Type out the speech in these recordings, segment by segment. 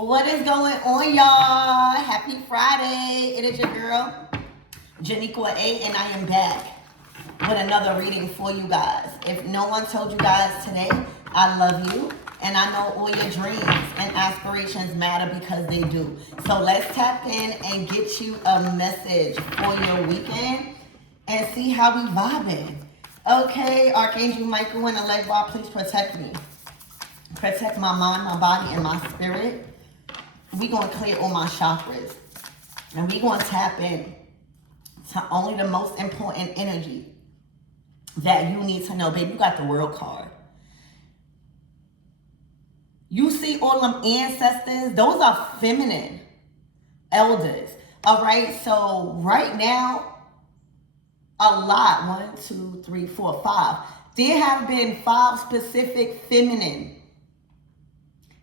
What is going on, y'all? Happy Friday. It is your girl, Janiqua A, and I am back with another reading for you guys. If no one told you guys today, I love you, and I know all your dreams and aspirations matter because they do. So let's tap in and get you a message for your weekend and see how we vibing. Okay, Archangel Michael and the leg bar, please protect me. Protect my mind, my body, and my spirit. We're going to clear all my chakras. And we're going to tap in to only the most important energy that you need to know. Baby, you got the World card. You see all them ancestors? Those are feminine elders. All right? So right now, a lot. 1, 2, 3, 4, 5. There have been 5 specific feminine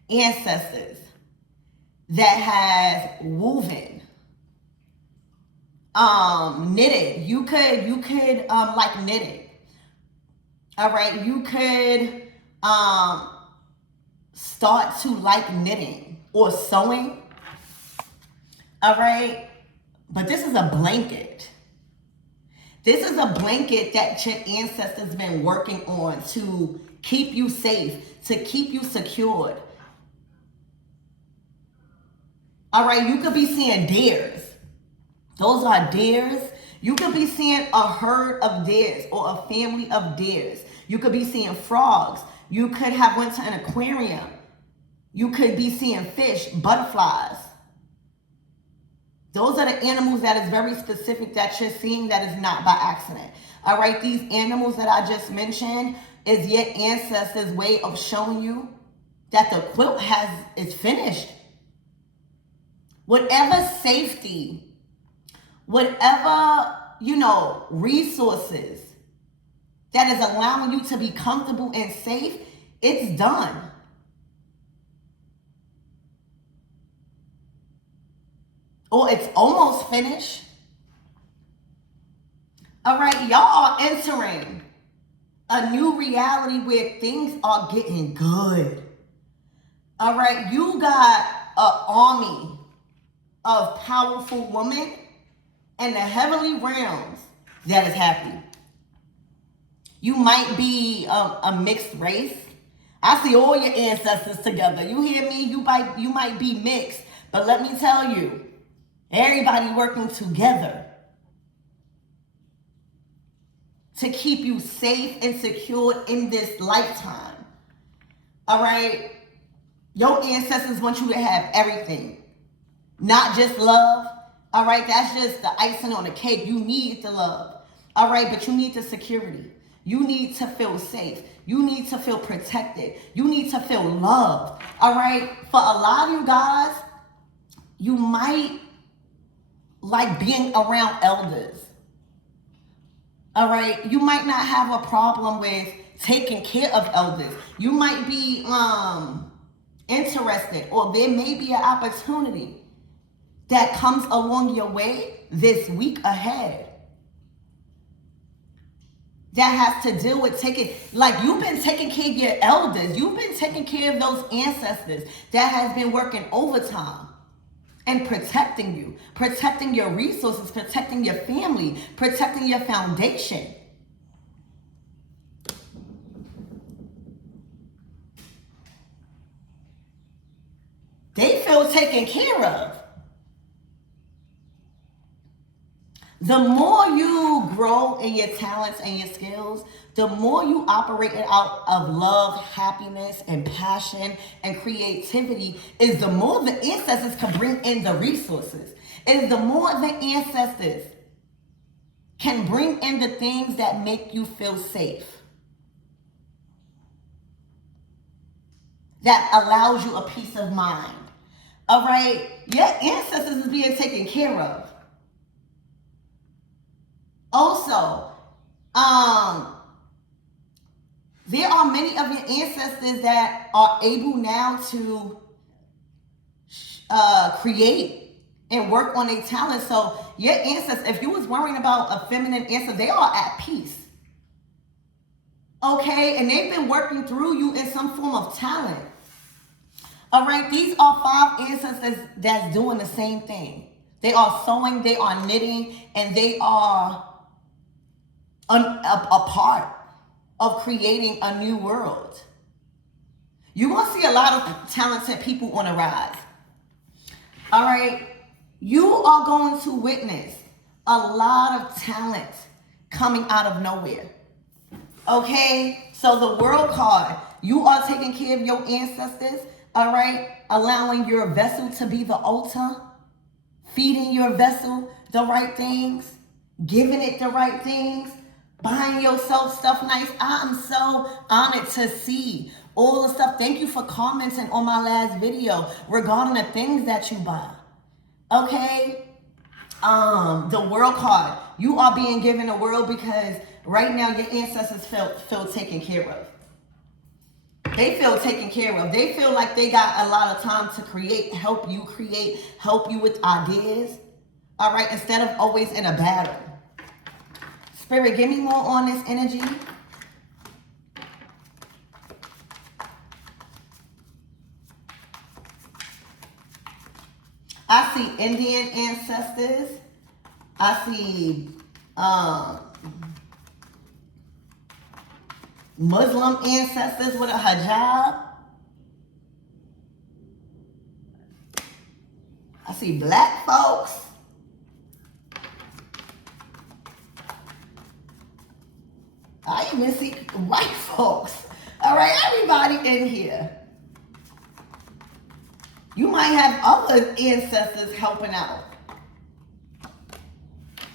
ancestors that has woven, knitted. You could like knitting. All right, you could start to like knitting or sewing. All right, but this is a blanket. This is a blanket that your ancestors been working on to keep you safe, to keep you secured. All right, you could be seeing deers. Those are deers. You could be seeing a herd of deers or a family of deers. You could be seeing frogs. You could have went to an aquarium. You could be seeing fish, butterflies. Those are the animals that is very specific that you're seeing that is not by accident. All right, these animals that I just mentioned is your ancestors' way of showing you that the quilt is finished. Whatever safety, whatever, resources that is allowing you to be comfortable and safe, it's done. Or it's almost finished. All right, y'all are entering a new reality where things are getting good. All right, you got an army of powerful women and the heavenly realms that is happy. You might be a mixed race. I see all your ancestors together. You hear me? You might be mixed, but let me tell you, everybody working together to keep you safe and secure in this lifetime. All right? Your ancestors want you to have everything. Not just love, all right? That's just the icing on the cake. You need the love, all right? But you need the security. You need to feel safe. You need to feel protected. You need to feel loved, all right? For a lot of you guys, you might like being around elders, all right? You might not have a problem with taking care of elders. You might be interested, or there may be an opportunity that comes along your way this week ahead that has to deal with you've been taking care of your elders. You've been taking care of those ancestors that has been working overtime and protecting you, protecting your resources, protecting your family, protecting your foundation. They feel taken care of. The more you grow in your talents and your skills, the more you operate it out of love, happiness, and passion and creativity, is the more the ancestors can bring in the resources. It is the more the ancestors can bring in the things that make you feel safe. That allows you a peace of mind. All right? Your ancestors is being taken care of. Also, there are many of your ancestors that are able now to create and work on their talent. So your ancestors, if you was worrying about a feminine ancestor, they are at peace. Okay, and they've been working through you in some form of talent. All right, these are 5 ancestors that's doing the same thing. They are sewing, they are knitting, and they are a part of creating a new world. You're going to see a lot of talented people on the rise. All right, you are going to witness a lot of talent coming out of nowhere. Okay, so the world card, you are taking care of your ancestors, all right, allowing your vessel to be the altar, feeding your vessel the right things, giving it the right things, buying yourself stuff nice. I'm so honored to see all the stuff. Thank you for commenting on my last video regarding the things that you buy. Okay, the world card, you are being given a world because right now your ancestors feel taken care of. They feel taken care of. They feel like they got a lot of time to create, help you with ideas. All right, instead of always in a battle. Spirit, give me more on this energy. I see Indian ancestors. I see Muslim ancestors with a hijab. I see black folks. I even see white folks. All right, everybody in here. You might have other ancestors helping out.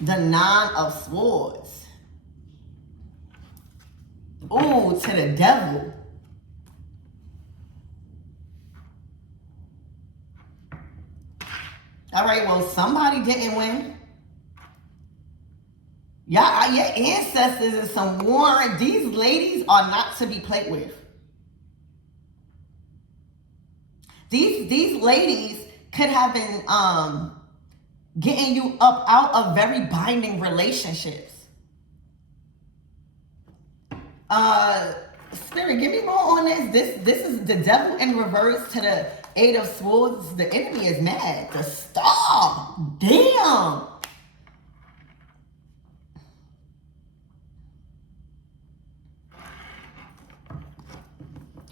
The 9 of Swords. Ooh, to the devil. All right, well, somebody didn't win. Y'all, your ancestors is some warrant. These ladies are not to be played with. These ladies could have been getting you up out of very binding relationships. Spirit, give me more on this. This is the devil in reverse to the 8 of Swords. The enemy is mad. The Star. Damn.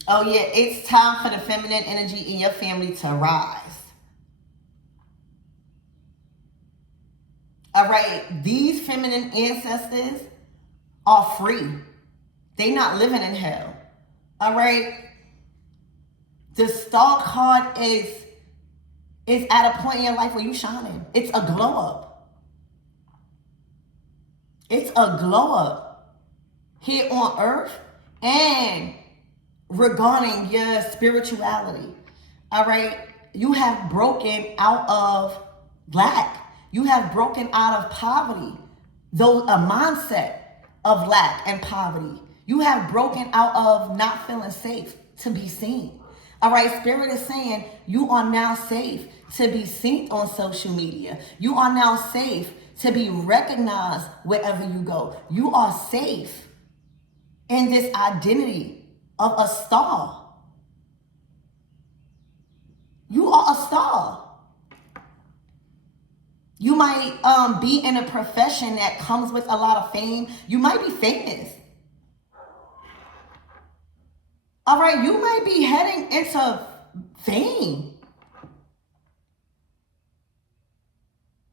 Oh yeah, it's time for the feminine energy in your family to rise. All right, these feminine ancestors are free. They not living in hell. All right. The Star card is at a point in your life where you shining. It's a glow up. It's a glow up here on earth and regarding your spirituality. All right. You have broken out of lack. You have broken out of poverty. Though a mindset of lack and poverty. You have broken out of not feeling safe to be seen. All right, Spirit is saying you are now safe to be seen on social media. You are now safe to be recognized wherever you go. You are safe in this identity of a star. You are a star. You might be in a profession that comes with a lot of fame. You might be famous. All right, you might be heading into fame.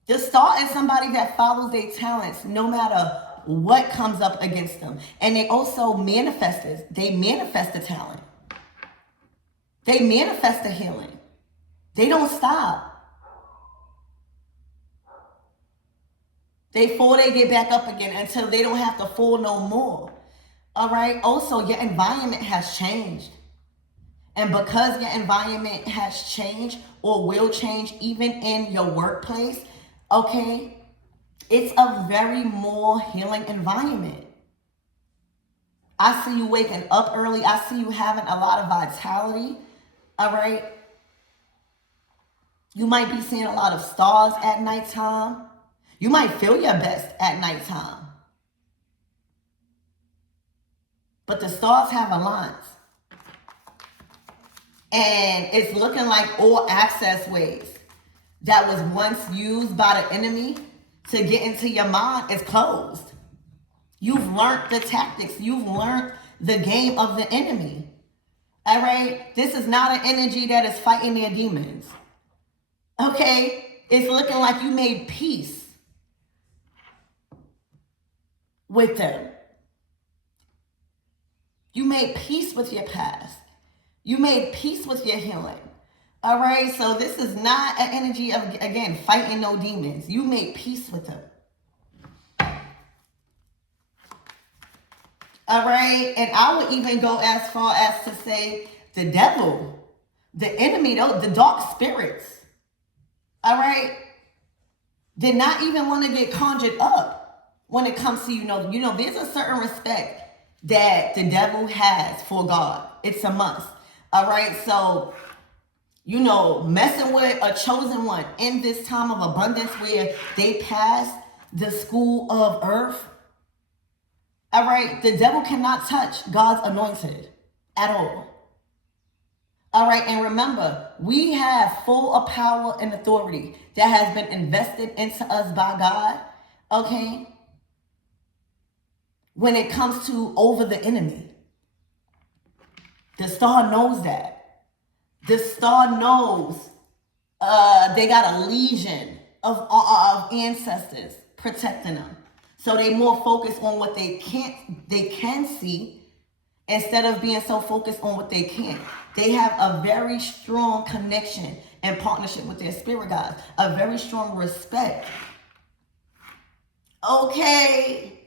The Star is somebody that follows their talents no matter what comes up against them. And they also manifestors. They manifest the talent. They manifest the healing. They don't stop. They fall, they get back up again until they don't have to fall no more. All right. Also, your environment has changed. And because your environment has changed or will change even in your workplace, okay, it's a very more healing environment. I see you waking up early. I see you having a lot of vitality. All right. You might be seeing a lot of stars at nighttime. You might feel your best at nighttime. But the stars have a lines. And it's looking like all access ways that was once used by the enemy to get into your mind is closed. You've learned the tactics. You've learned the game of the enemy. All right? This is not an energy that is fighting their demons. Okay? It's looking like you made peace with them. You made peace with your past. You made peace with your healing. All right? So this is not an energy of, again, fighting no demons. You made peace with them. All right? And I would even go as far as to say the devil, the enemy, the dark spirits, all right, did not even want to get conjured up when it comes to, you know, there's a certain respect that the devil has for God. It's a must. All right? So, you know, messing with a chosen one in this time of abundance where they pass the school of earth, all right, the devil cannot touch God's anointed at all. All right, and remember, we have full power and authority that has been invested into us by God, okay, when it comes to over the enemy. The star knows that. The star knows they got a legion of ancestors protecting them. So they more focused on what they can see instead of being so focused on what they can't. They have a very strong connection and partnership with their spirit guides, a very strong respect. Okay.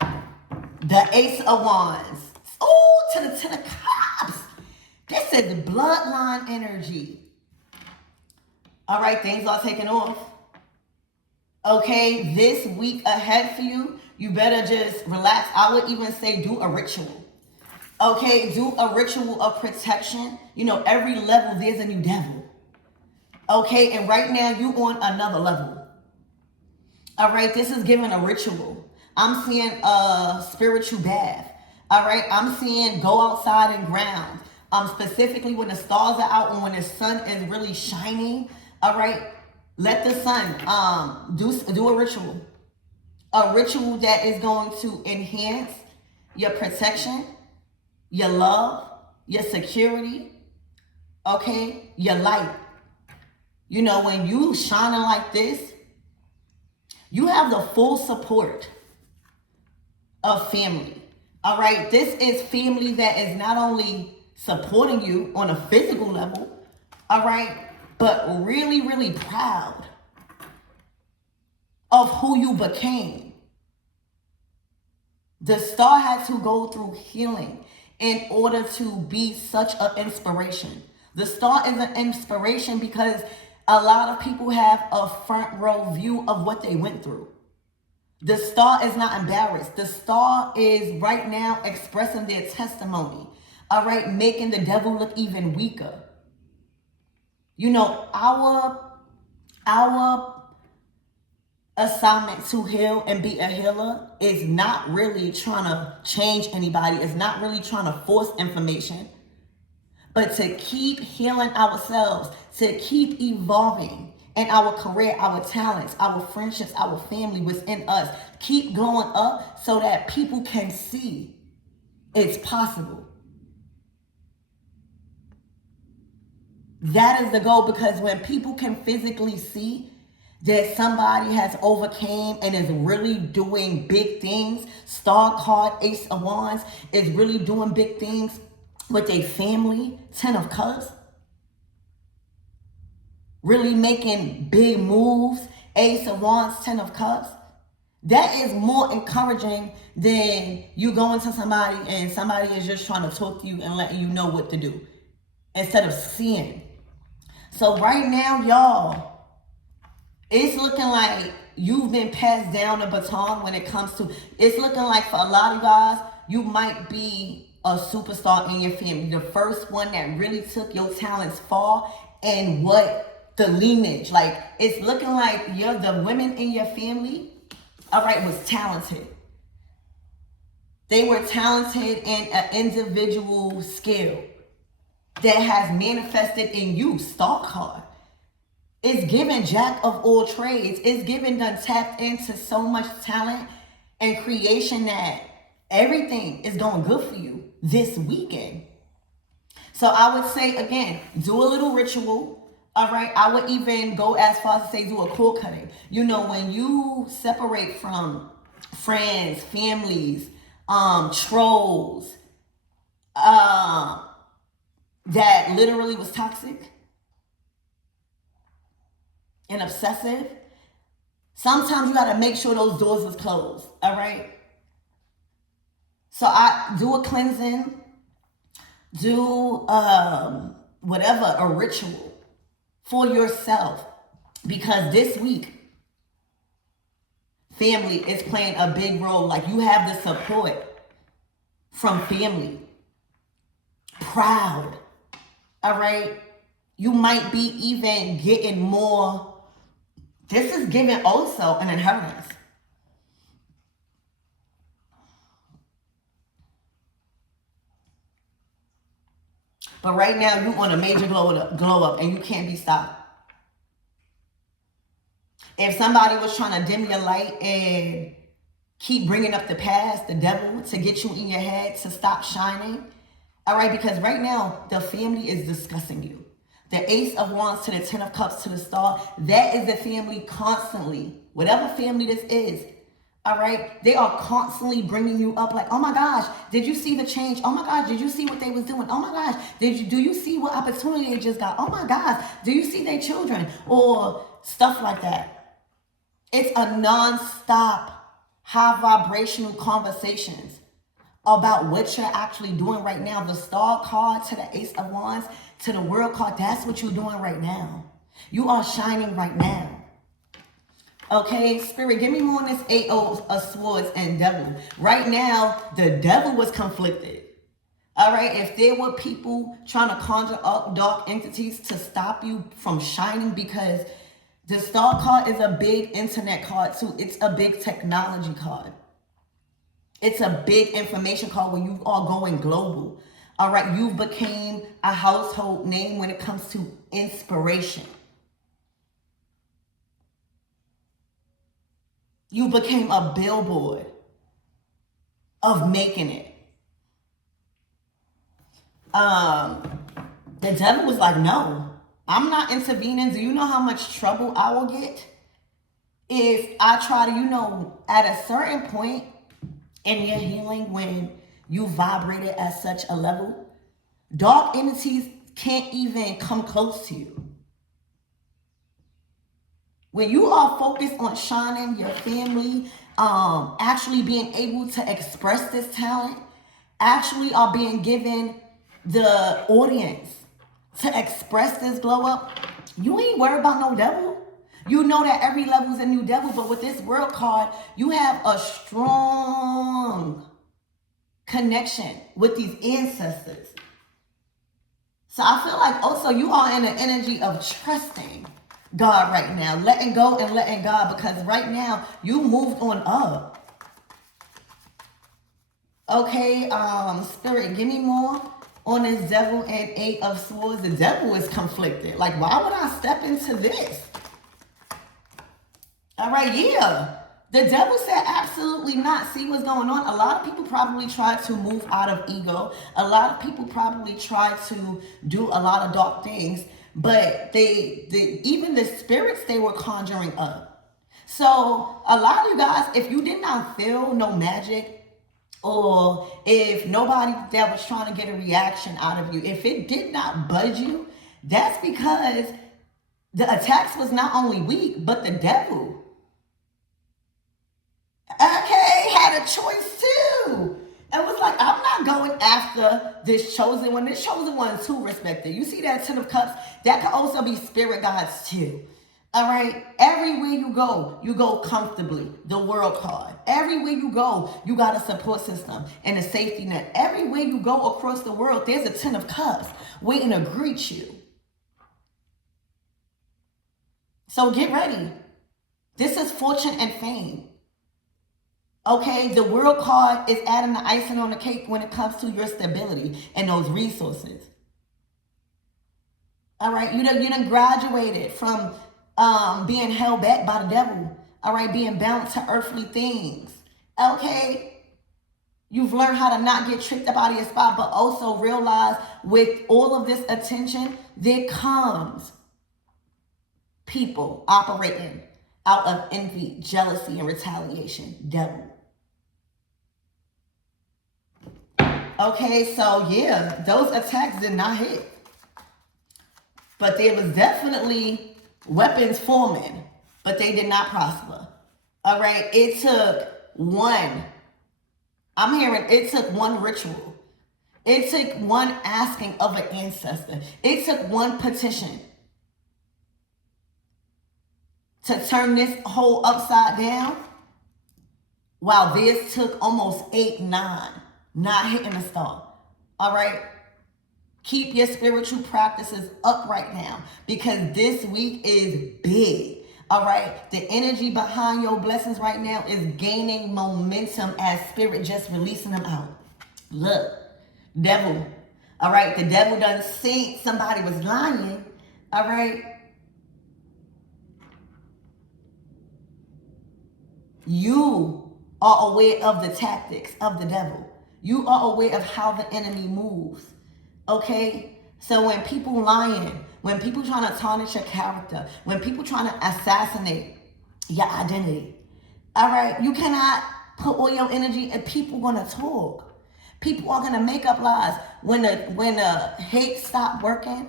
The Ace of Wands. Oh, to the cups. This is the bloodline energy. All right, things are taking off. Okay, this week ahead for you, you better just relax. I would even say do a ritual. Okay, do a ritual of protection. You know, every level there's a new devil. Okay, and right now you on another level. All right, this is giving a ritual. I'm seeing a spiritual bath. All right, I'm seeing go outside and ground. Specifically when the stars are out and when the sun is really shining. All right, let the sun do a ritual. A ritual that is going to enhance your protection, your love, your security, okay, your light. You know, when you shining like this, you have the full support of family. All right, this is family that is not only supporting you on a physical level, all right, but really, really proud of who you became. The star had to go through healing in order to be such an inspiration. The star is an inspiration because a lot of people have a front row view of what they went through. The star is not embarrassed. The star is right now expressing their testimony, all right, making the devil look even weaker. You know, our assignment to heal and be a healer is not really trying to change anybody. It's not really trying to force information, but to keep healing ourselves, to keep evolving in our career, our talents, our friendships, our family within us. Keep going up so that people can see it's possible. That is the goal, because when people can physically see that somebody has overcame and is really doing big things, star card, Ace of Wands, is really doing big things with their family, 10 of Cups, really making big moves, Ace of Wands, 10 of Cups. That is more encouraging than you going to somebody and somebody is just trying to talk to you and letting you know what to do instead of seeing. So right now, y'all, it's looking like you've been passed down the baton when it comes to, it's looking like for a lot of guys, you might be a superstar in your family. The first one that really took your talents far and what the lineage, like it's looking like the women in your family, all right, was talented. They were talented in an individual skill that has manifested in you. Star card. It's given jack of all trades. It's given done tapped into so much talent and creation that everything is going good for you this weekend. So I would say, again, do a little ritual. All right. I would even go as far as to say do a cord cutting. You know, when you separate from friends, families, trolls, that literally was toxic and obsessive, sometimes you got to make sure those doors is closed. All right. So I do a cleansing, do whatever, a ritual for yourself, because this week family is playing a big role. Like, you have the support from family. Proud. All right. You might be even getting more. This is giving also an inheritance. But right now you on a major glow up and you can't be stopped. If somebody was trying to dim your light and keep bringing up the past, the devil, to get you in your head to stop shining, all right, because right now the family is discussing you. The Ace of Wands to the Ten of Cups to the Star, that is the family constantly, whatever family this is, all right, they are constantly bringing you up like, oh my gosh, did you see the change? Oh my gosh, did you see what they was doing? Oh my gosh, do you see what opportunity they just got? Oh my gosh, do you see their children? Or stuff like that. It's a non-stop, high vibrational conversations about what you're actually doing right now. The Star card to the Ace of Wands to the World card, that's what you're doing right now. You are shining right now. Okay, Spirit, give me more on this Eight of Swords and Devil. Right now, the devil was conflicted. All right, if there were people trying to conjure up dark entities to stop you from shining, because the Star card is a big internet card too. It's a big technology card. It's a big information card when you are going global. All right, you became a household name when it comes to inspiration. You became a billboard of making it. The devil was like, no, I'm not intervening. Do you know how much trouble I will get if I try to, at a certain point in your healing, when you vibrated at such a level, dark entities can't even come close to you. When you are focused on shining your family, actually being able to express this talent, actually are being given the audience to express this glow up, you ain't worried about no devil. You know that every level is a new devil, but with this World card, you have a strong connection with these ancestors. So I feel like also you are in an energy of trusting God right now, letting go and letting God, because right now you moved on up. Okay, Spirit, give me more on this Devil and Eight of Swords. The devil is conflicted. Like, why would I step into this? All right, yeah. The devil said absolutely not. See what's going on? A lot of people probably tried to move out of ego. A lot of people probably tried to do a lot of dark things, but even the spirits they were conjuring up. So a lot of you guys, if you did not feel no magic, or if nobody that was trying to get a reaction out of you, if it did not budge you, that's because the attacks was not only weak, but the devil, okay, had a choice too. And was like, I'm not going after this chosen one. This chosen one is too respected. You see that Ten of Cups? That could also be spirit guides too. All right, everywhere you go comfortably. The World card. Everywhere you go, you got a support system and a safety net. Everywhere you go across the world, there's a Ten of Cups waiting to greet you. So get ready. This is fortune and fame. Okay, the world card is adding the icing on the cake when it comes to your stability and those resources. All right, you done graduated from being held back by the devil. All right, being bound to earthly things. Okay, you've learned how to not get tricked up out of your spot, but also realize with all of this attention, there comes people operating out of envy, jealousy, and retaliation. Devil. Okay, so yeah, those attacks did not hit. But there was definitely weapons forming, but they did not prosper. All right, it took one. I'm hearing it took one ritual. It took one asking of an ancestor. It took one petition to turn this whole upside down, while this took almost 8, 9, not hitting the star. All right? Keep your spiritual practices up right now, because this week is big. All right? The energy behind your blessings right now is gaining momentum as spirit just releasing them out. Look, devil. All right? The devil done see somebody was lying. All right? You are aware of the tactics of the devil. You are aware of how the enemy moves. Okay? So when people lying, when people trying to tarnish your character, when people trying to assassinate your identity, all right, you cannot put all your energy, and people gonna talk. People are gonna make up lies. When the hate stop working,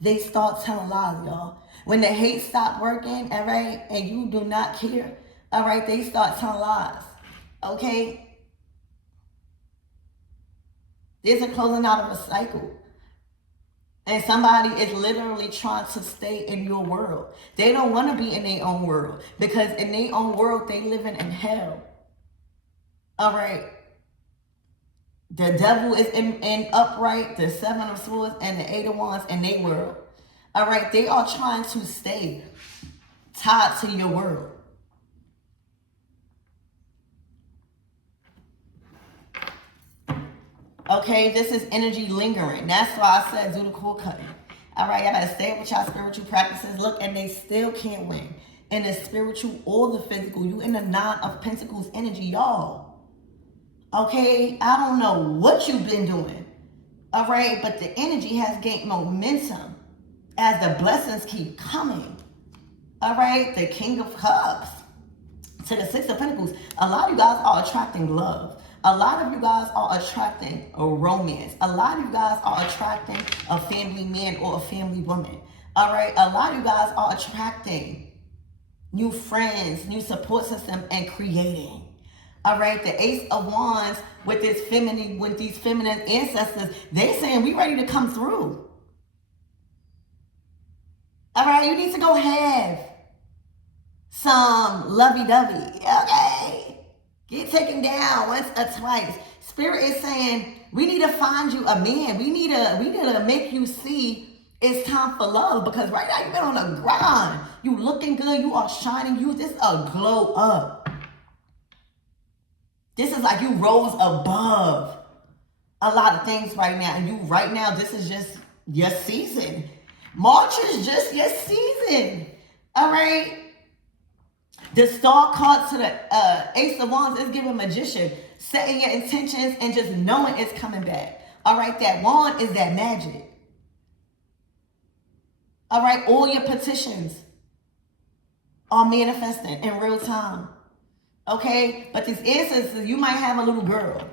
they start telling lies, y'all. When the hate stop working, all right, and you do not care, all right, they start telling lies. Okay? There's a closing out of a cycle. And somebody is literally trying to stay in your world. They don't want to be in their own world, because in their own world, they living in hell. All right? The devil is in upright, the 7 of swords and the 8 of wands in their world. All right? They are trying to stay tied to your world. Okay, this is energy lingering. That's why I said do the core cutting. All right, y'all gotta stay with y'all spiritual practices. Look, and they still can't win in the spiritual or the physical. You in the 9 of Pentacles energy, y'all. Okay, I don't know what you've been doing. All right, but the energy has gained momentum as the blessings keep coming. All right, the King of Cups to the 6 of Pentacles. A lot of you guys are attracting love. A lot of you guys are attracting a romance. A lot of you guys are attracting a family man or a family woman. All right. A lot of you guys are attracting new friends, new support system, and creating. All right. The Ace of Wands with these feminine ancestors, they saying we ready to come through. All right. You need to go have some lovey-dovey. Okay. Get taken down once or twice. Spirit is saying, we need to find you a man. We need to make you see it's time for love. Because right now you've been on the grind. You looking good. You are shining. This is a glow up. This is like you rose above a lot of things right now. And right now, this is just your season. March is just your season. All right? The star card to the Ace of Wands is giving magician, setting your intentions and just knowing it's coming back. All right, that wand is that magic. All right, all your petitions are manifesting in real time. Okay, but these ancestors, you might have a little girl.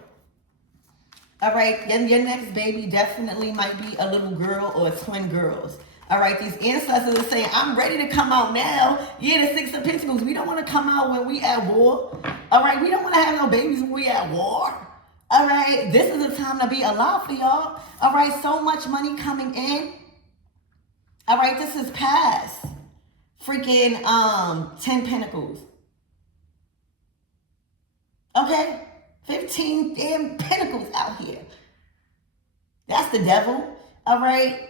All right, and your next baby definitely might be a little girl or twin girls. All right, these ancestors are saying, I'm ready to come out now. Yeah, the 6 of Pentacles. We don't want to come out when we at war. All right, we don't want to have no babies when we at war. All right, this is a time to be alive for y'all. All right, so much money coming in. All right, this is past freaking 10 Pentacles. Okay, 15 damn Pentacles out here. That's the devil. All right.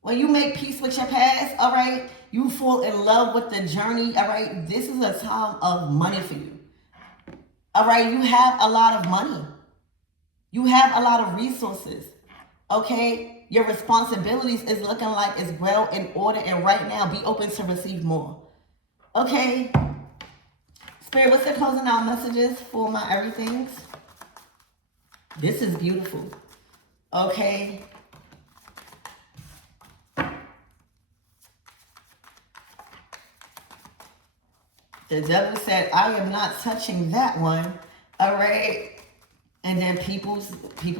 When you make peace with your past, all right, you fall in love with the journey, all right, this is a time of money for you. All right, you have a lot of money. You have a lot of resources. Okay, your responsibilities is looking like it's well in order, and right now be open to receive more. Okay, Spirit, what's the closing out messages for my everythings? This is beautiful. Okay. The devil said, I am not touching that one. All right. And then people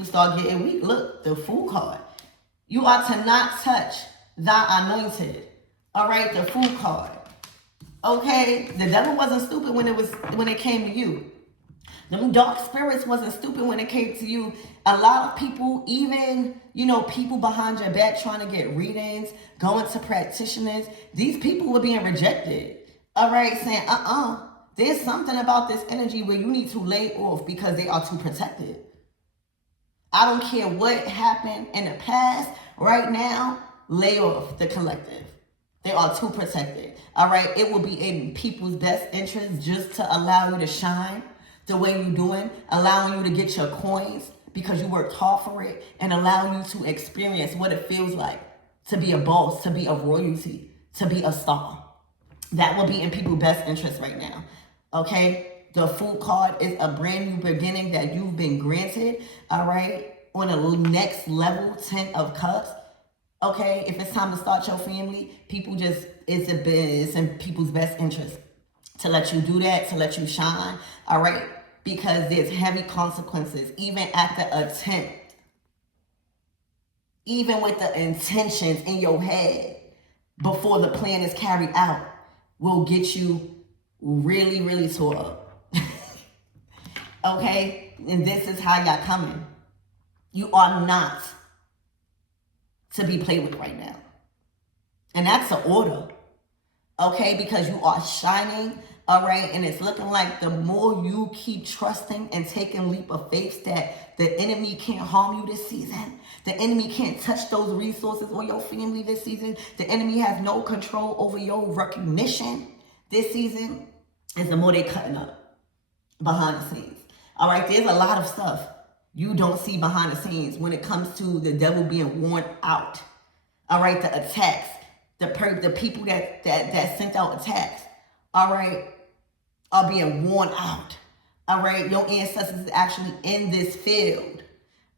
start getting weak. Look, the Fool card. You are to not touch thy anointed. All right, the Fool card. Okay, the devil wasn't stupid when it came to you. Them dark spirits wasn't stupid when it came to you. A lot of people, even, people behind your back trying to get readings, going to practitioners, these people were being rejected. All right, saying, there's something about this energy where you need to lay off because they are too protected. I don't care what happened in the past. Right now, lay off the collective. They are too protected. All right, it will be in people's best interest just to allow you to shine the way you're doing, allowing you to get your coins because you worked hard for it, and allowing you to experience what it feels like to be a boss, to be a royalty, to be a star. That will be in people's best interest right now. Okay? The Fool card is a brand new beginning that you've been granted. All right? On a next level, 10 of Cups. Okay? If it's time to start your family, it's in people's best interest to let you do that, to let you shine. All right? Because there's heavy consequences, even at the attempt. Even with the intentions in your head before the plan is carried out, will get you really, really tore up. Okay? And this is how y'all coming. You are not to be played with right now. And that's an order. Okay? Because you are shining. All right? And it's looking like the more you keep trusting and taking leap of faith that the enemy can't harm you this season. The enemy can't touch those resources or your family this season. The enemy has no control over your recognition this season. Is the more they're cutting up behind the scenes. All right, there's a lot of stuff you don't see behind the scenes when it comes to the devil being worn out. All right, the attacks, the people that sent out attacks, all right, are being worn out. All right, your ancestors is actually in this field.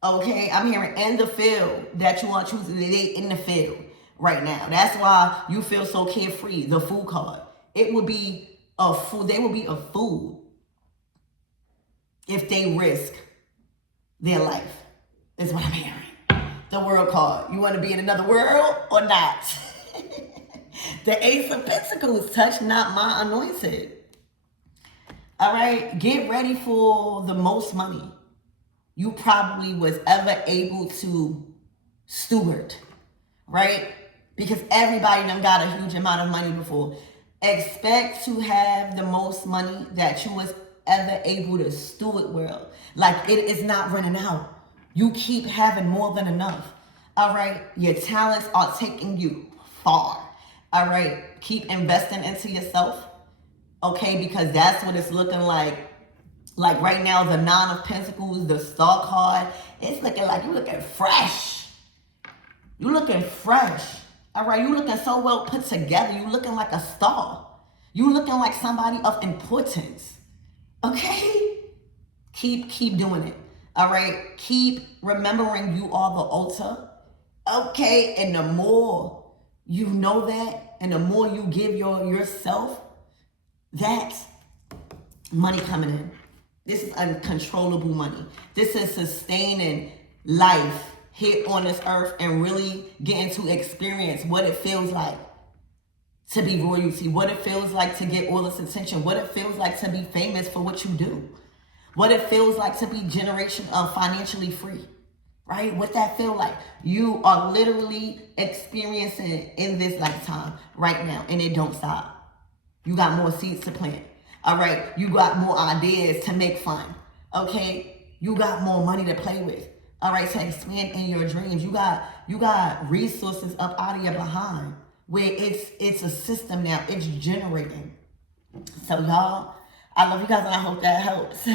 Okay, I'm hearing in the field that you are choosing. They in the field right now. That's why you feel so carefree. The Fool card. It would be a fool. They will be a fool if they risk their life. Is what I'm hearing. The World card. You want to be in another world or not? The Ace of Pentacles. Touch not my anointed. All right. Get ready for the most money you probably was ever able to steward. Right? Because everybody done got a huge amount of money before. Expect to have the most money that you was ever able to steward well. Like, it is not running out. You keep having more than enough. All right? Your talents are taking you far. All right? Keep investing into yourself. Okay? Because that's what it's looking like. Like right now, the Nine of Pentacles, the Star card, it's looking like you're looking fresh. You're looking fresh. All right, you looking so well put together. You looking like a star. You looking like somebody of importance. Okay? Keep doing it. All right? Keep remembering you are the altar. Okay? And the more you know that, and the more you give yourself, that's money coming in. This is uncontrollable money. This is sustaining life here on this earth and really getting to experience what it feels like to be royalty, what it feels like to get all this attention, what it feels like to be famous for what you do, what it feels like to be financially free, right? What that feel like. You are literally experiencing it in this lifetime right now, and it don't stop. You got more seeds to plant, all right? You got more ideas to make fun, okay? You got more money to play with. All right, to expand in your dreams. You got resources up out of your behind where it's a system now. It's generating. So y'all, I love you guys and I hope that helps.